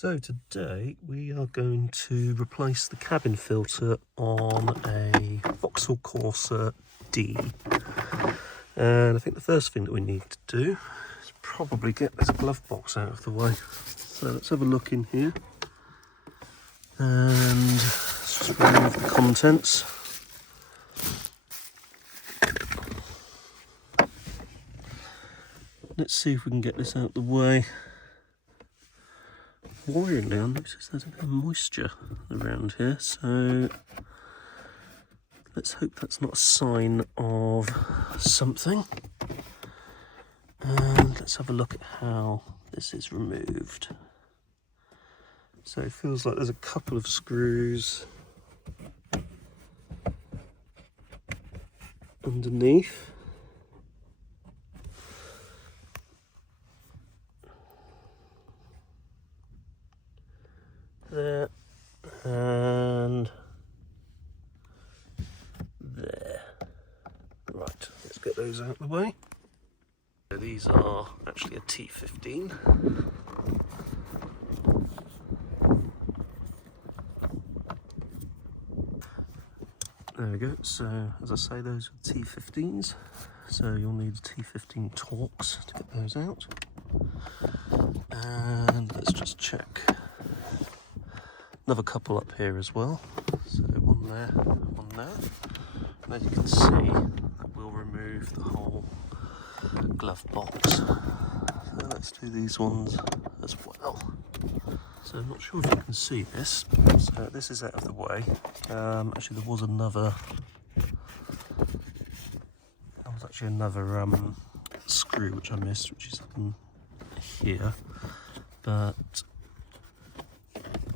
So today we are going to replace the cabin filter on a Vauxhall Corsa D. And I think the first thing that we need to do is probably get this glove box out of the way. So let's have a look in here. And let's just remove the contents. Let's see if we can get this out of the way. Worryingly, I noticed there's a bit of moisture around here, so let's hope that's not a sign of something. And let's have a look at how this is removed. So it feels like there's a couple of screws underneath. There and there. Right, let's get those out of the way. So these are actually a T15. There we go. So as I say, those are T15s. So you'll need T15 Torx to get those out. And let's just check. Another couple up here as well, so one there, one there. And as you can see, that will remove the whole glove box. So let's do these ones as well. So I'm not sure if you can see this. So this is out of the way. Actually, there was another screw which I missed, which is up in here, but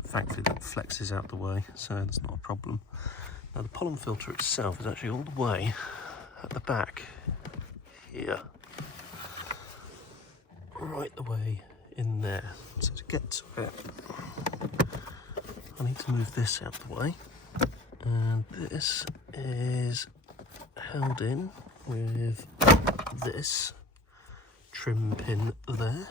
thankfully that flexes out the way, so that's not a problem. Now the pollen filter itself is actually all the way at the back here, right the way in there. So to get to it, I need to move this out the way, and this is held in with this trim pin there.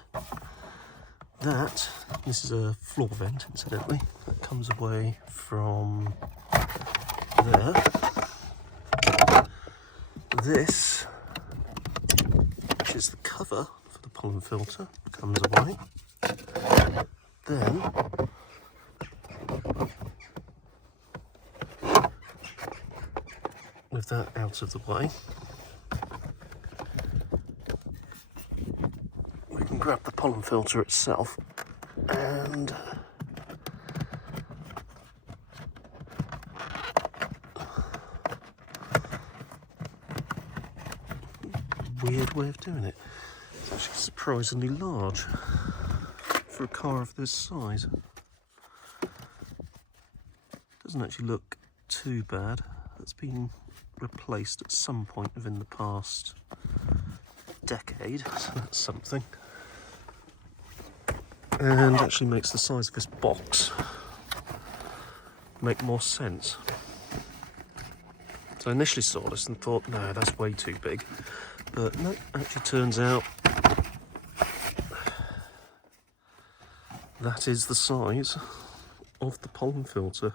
This is a floor vent, incidentally, that comes away from there. This, which is the cover for the pollen filter, comes away. Then, with that out of the way, we can grab the pollen filter itself and weird way of doing it. It's actually surprisingly large for a car of this size. Doesn't actually look too bad. It's been replaced at some point within the past decade, so that's something. And actually makes the size of this box make more sense. So I initially saw this and thought, no, that's way too big. But no, actually turns out that is the size of the pollen filter.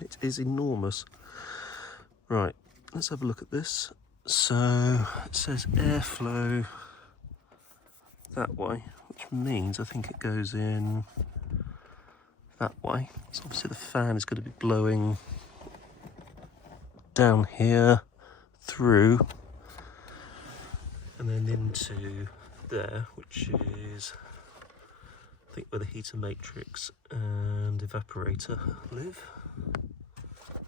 It is enormous. Right, let's have a look at this. So it says airflow that way, which means I think it goes in that way. So obviously the fan is going to be blowing down here, through, and then into there, which is, I think, where the heater matrix and evaporator live.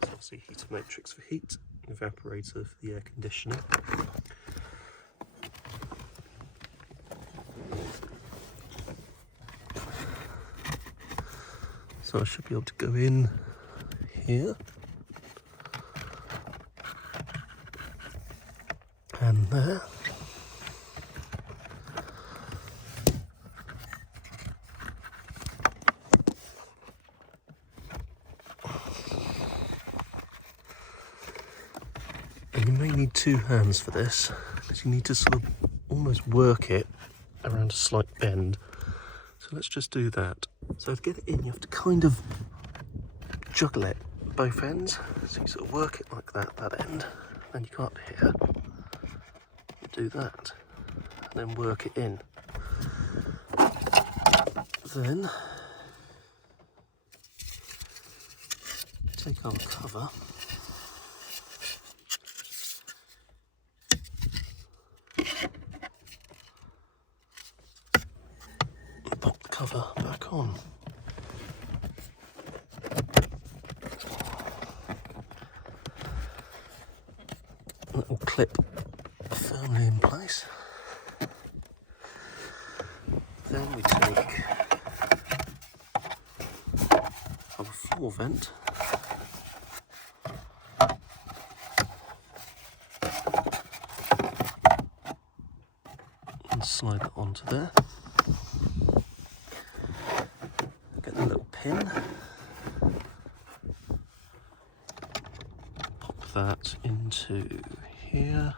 So obviously heater matrix for heat, evaporator for the air conditioning. So I should be able to go in here and there. And you may need two hands for this, because you need to sort of almost work it around a slight bend. So let's just do that. So to get it in, you have to kind of juggle it both ends. So you sort of work it like that end, then you go up here, do that, and then work it in. Then take our cover, and pop the cover back on. That will clip firmly in place. Then we take our floor vent and slide it onto there. Get the little pin, pop that into here.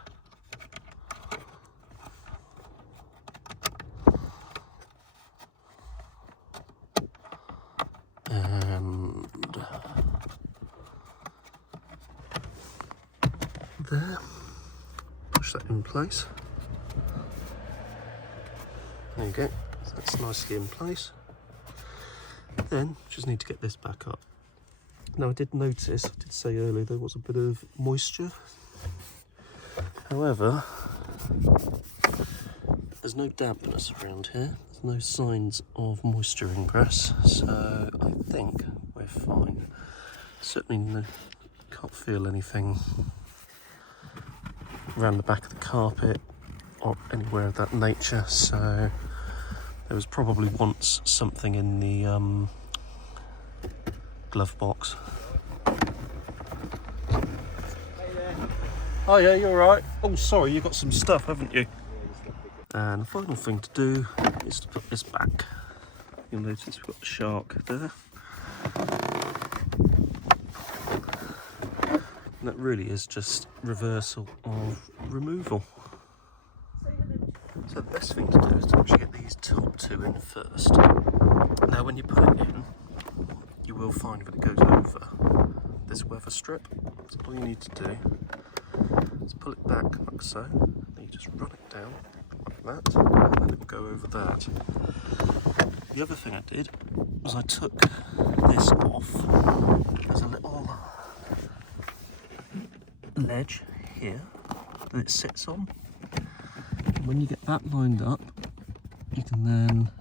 And there, push that in place. There you go, so that's nicely in place. Then just need to get this back up. Now I did notice, I did say earlier there was a bit of moisture. However, there's no dampness around here. There's no signs of moisture ingress, so I think we're fine. Certainly can't feel anything around the back of the carpet or anywhere of that nature, so there was probably once something in the glove box. Oh yeah, you're right. Oh sorry, you've got some stuff, haven't you? And the final thing to do is to put this back. You'll notice we've got the shark there. And that really is just reversal of removal. So the best thing to do is to actually get these top two in first. Now when you put it in, you will find that it goes over this weather strip. So all you need to do is pull it back like so, then you just run it down like that, and then it will go over that. The other thing I did was I took this off. There's a little ledge here that it sits on. And when you get that lined up, you can then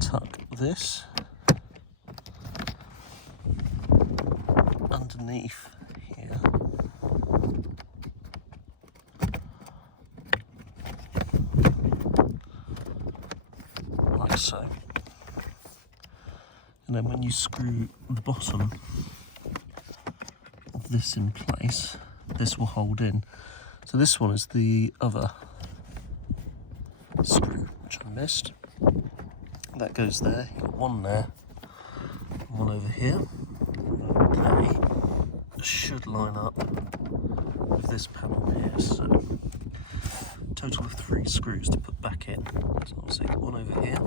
tuck this underneath here. Like so. And then when you screw the bottom of this in place, this will hold in. So this one is the other screw, which I missed. That goes there, you've got one there, one over here. They should line up with this panel here, so total of 3 screws to put back in. So obviously one over here.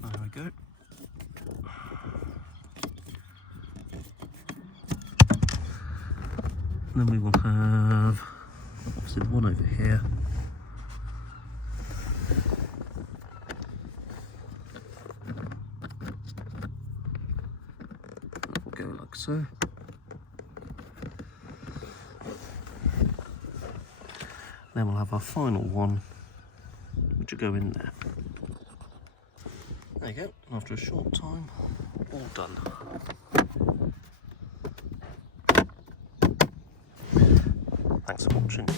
There we go. And then we will have obviously the one over here. That will go like so. Then we'll have our final one, which will go in there. There you go, and after a short time, all done. Thanks for watching.